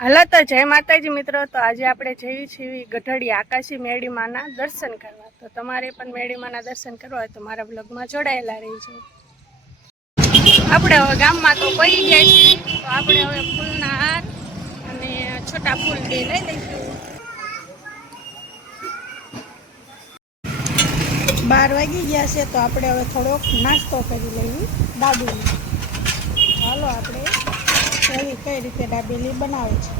હાલો તો જય માતાજી મિત્રો। તો આજે આપણે જઈએ છીએ ગઢડી આકાશી મેળીમાના દર્શન કરવા। તો તમારે પણ મેળીમાના દર્શન કરવા હોય તો મારા બ્લોગમાં જોડાયેલા રહેજો। આપણે હવે ગામમાં તો પડી ગયા છીએ, તો આપણે હવે ફૂલના હાર અને છોટા ફૂલ બે લઈ લઈશું। 12 વાગી ગયા છે, તો આપણે હવે થોડોક નાસ્તો કરી લઈએ દાબેલી। ચાલો આપણે એવી કઈ રીતે દાબેલી બનાવે છે।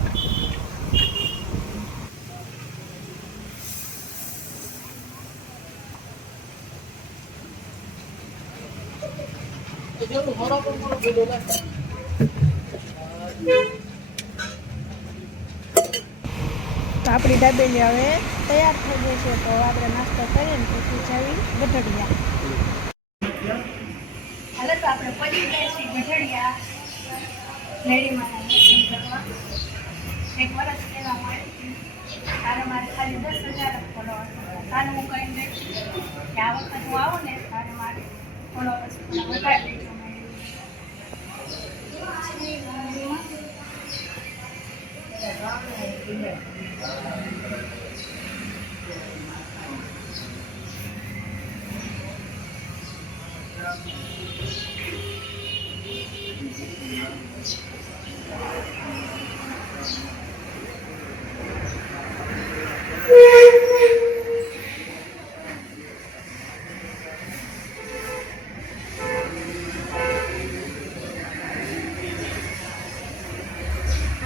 તો આપણી દાબેલી હવે તૈયાર થઈ ગઈ છે, તો આપણે નાસ્તો કરીએ ને પછી જાવી ગઢડિયા। હાલો તો આપણે પહોંચી ગયા છીએ ગઢડિયા મેળીમાના દર્શન કરવા। એક વર્ષ પહેલા મળી હતી ત્યારે મારે ખાલી 10,000 જ ફોલોવર્સ હતા। તારે હું કહી દઈશ કે આ વખત હું આવું ને ત્યારે મારે ફોલોવર્સ વધારી દેજો।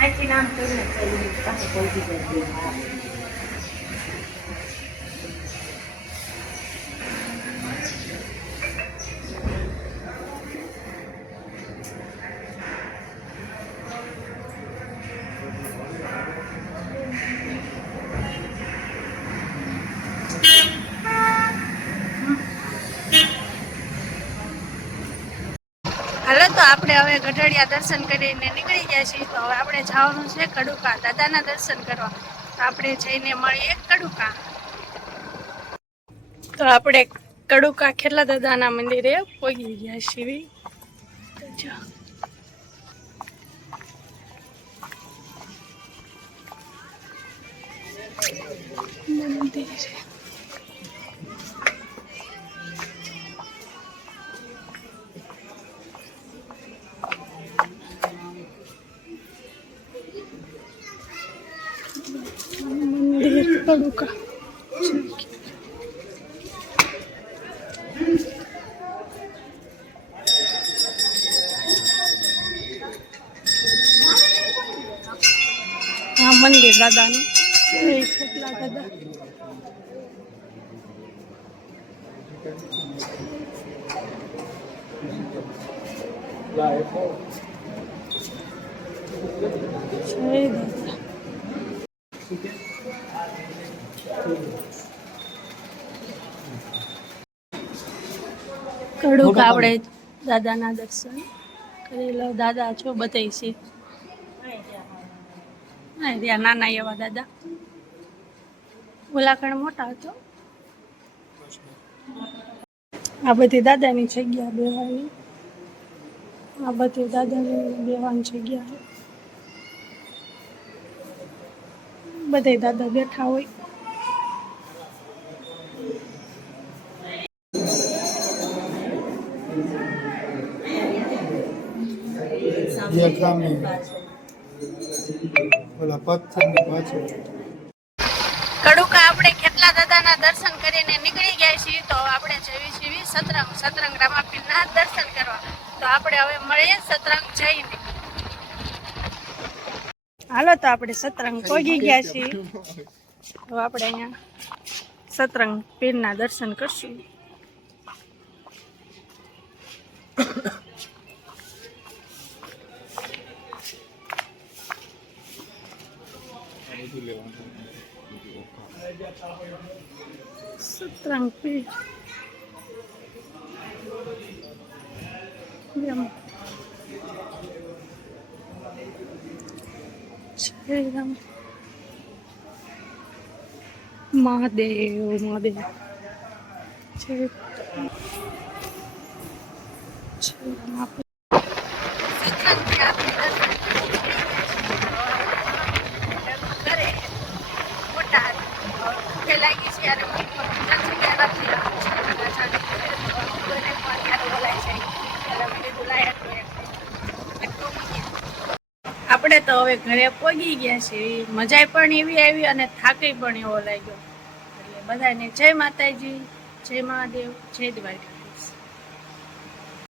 Aquí નામ તો ને કોઈ પાસે કોઈ દીકરી હાલો તો આપણે હવે ગઢડિયા દર્શન કરીને નીકળી ગયા છીએ। તો હવે આપણે જવાનું છે કડુકા દાદાના દર્શન કરવા। તો આપણે જઈને મળીએ કડુકા। તો આપણે કડુકા ખેલા દાદાના મંદિરે પહોંચી ગયા છીએ। મંદિર કડુકા હા મંદિર દાદાનું કેટલા દાદા કડુકા આપણે દાદાના દર્શન કરી લો। દાદા છો બતાવી છે ત્યાં નાના એવા દાદા, ઓલાખણ મોટા હતો। આ બધી દાદાની જગ્યા બેવાની, આ બધી દાદાની બેવાની જગ્યા, બધા દાદા બેઠા હોય। કડુકા આપણે કેટલા દાદાના દર્શન કરીને નીકળી ગયા છીએ। તો આપણે જઈએ છીએ સતરંગ રામાપીરના દર્શન કરવા। તો આપણે હવે મળીએ સતરંગ જઈને। હાલો તો આપણે સતરંગ પહોંચી ગયા છીએ। તો આપણે અહીંયા સતરંગ પીરના દર્શન કરશું। સતરંગ પીર મહાદેવ મહાદેવ જય આપણે તો હવે ઘરે પહોંચી ગયા છીએ. મજા પણ એવી આવી અને થાકી પણ એવો લાગ્યો. એટલે બધાને જય માતાજી, જય મહાદેવ, જય દ્વારકા.